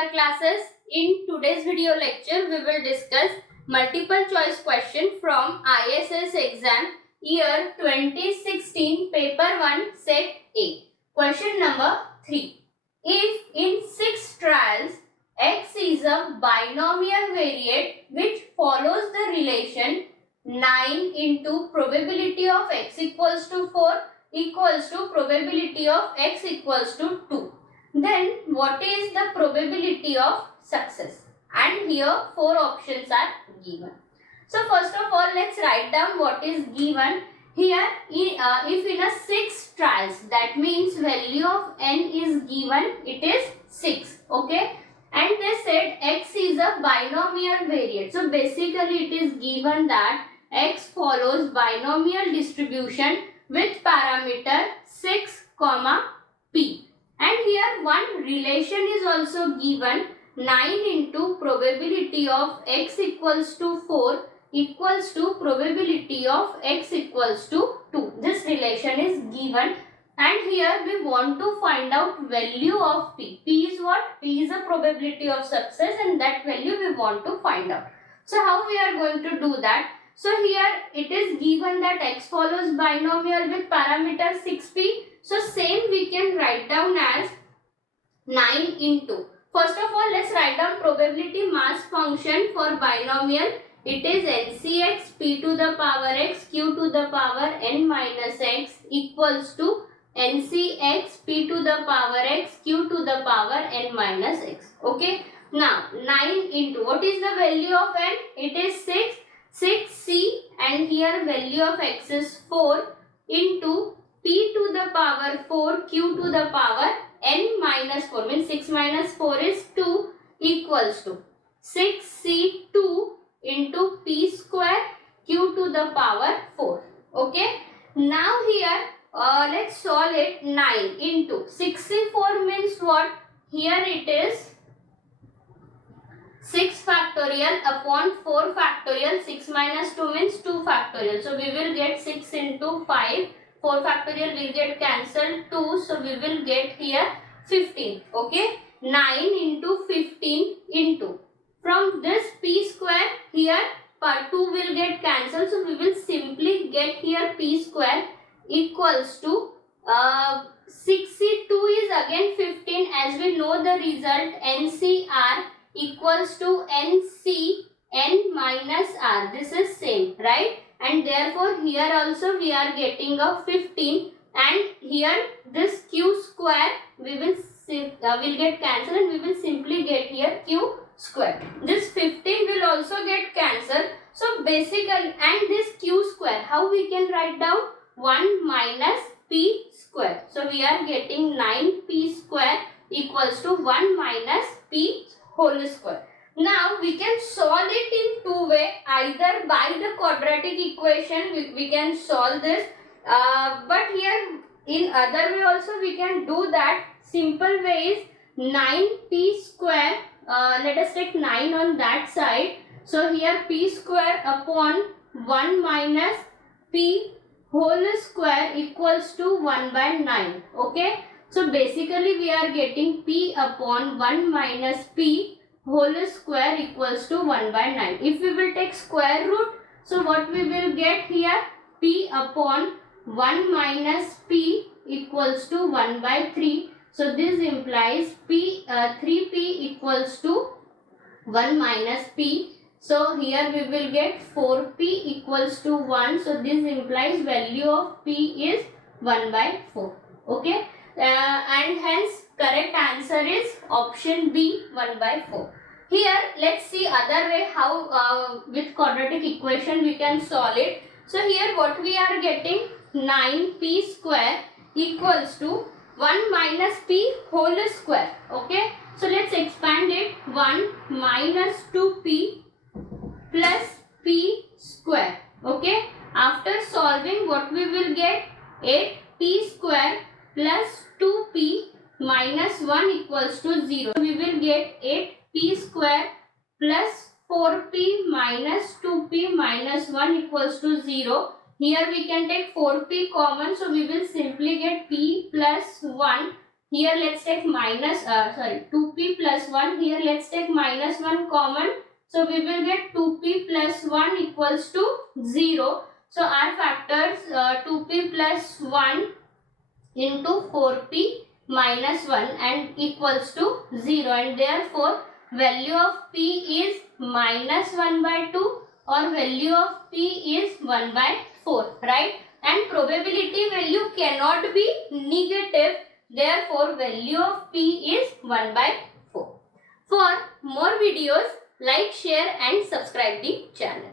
our classes. In today's video lecture, we will discuss multiple choice question from ISS exam year 2016 paper 1 set A. Question number 3. If in 6 trials x is a binomial variate which follows the relation 9 into probability of x equals to 4 equals to probability of x equals to 2. Then what is the probability of success? And here 4 options are given. So first of all, let's write down what is given. Here if in a 6 trials, that means value of n is given, it is 6. Okay. And they said x is a binomial variate. So basically it is given that x follows binomial distribution with parameter 6, p. And here one relation is also given, 9 into probability of x equals to 4 equals to probability of x equals to 2. This relation is given, and here we want to find out value of p. P is what? P is a probability of success, and that value we want to find out. So how we are going to do that? So here it is given that x follows binomial with parameter 6p. So same we can write down as 9 into. First of all, let's write down probability mass function for binomial. It is NCX p to the power x q to the power n minus x equals to NCX p to the power x q to the power n minus x. Okay. Now 9 into, what is the value of n? It is 6c, and here value of x is 4 into p to the power 4 q to the power n minus 4, means 6 minus 4 is 2 equals to 6c2 into p square q to the power 4. Okay. Now here let's solve it. 9 into 64 means what? Here it is 6 factorial upon 4 factorial. 6 minus 2 means 2 factorial. So we will get 6 into 5. 4 factorial will get cancelled 2. So we will get here 15. Okay. 9 into 15 into. From this p square, here 2 will get cancelled. So we will simply get here p square equals to 62 is again 15. As we know the result, NCR equals to NC n minus R. This is same, right? And therefore here also we are getting a 15, and here this q square we will get cancelled, and we will simply get here q square. This 15 will also get cancelled. So basically, and this q square, how we can write down? 1 minus p square. So we are getting 9p square equals to 1 minus p whole square. Now we can solve it in two ways. Either by the quadratic equation we can solve this, but here in other way also we can do that. Simple way is 9p square. Let us take 9 on that side. So here p square upon 1 minus p whole square equals to 1 by 9. Okay. So basically we are getting p upon 1 minus p whole square equals to 1 by 9. If we will take square root, so what we will get here? P upon 1 minus p equals to 1 by 3. So this implies 3p equals to 1 minus p. So here we will get 4p equals to 1. So this implies value of p is 1 by 4. Okay. And hence correct answer is option B, 1 by 4. Here let's see other way how with quadratic equation we can solve it. So here what we are getting, 9p square equals to 1 minus p whole square. Okay. So let's expand it. 1 minus 2p plus p square. Okay. After solving, what we will get? 8p square plus 2p minus 1 equals to 0. We will get 8p square plus 4p minus 2p minus 1 equals to 0. Here we can take 4p common, so we will simply get p plus 1 Here let's take 2p plus 1. Here let's take minus 1 common. So we will get 2p plus 1 equals to 0. So our factors 2p plus 1 into 4p minus 1 and equals to 0, and therefore value of p is minus 1 by 2 or value of p is 1 by 4, right? And probability value cannot be negative, therefore value of p is 1 by 4. For more videos, like, share and subscribe the channel.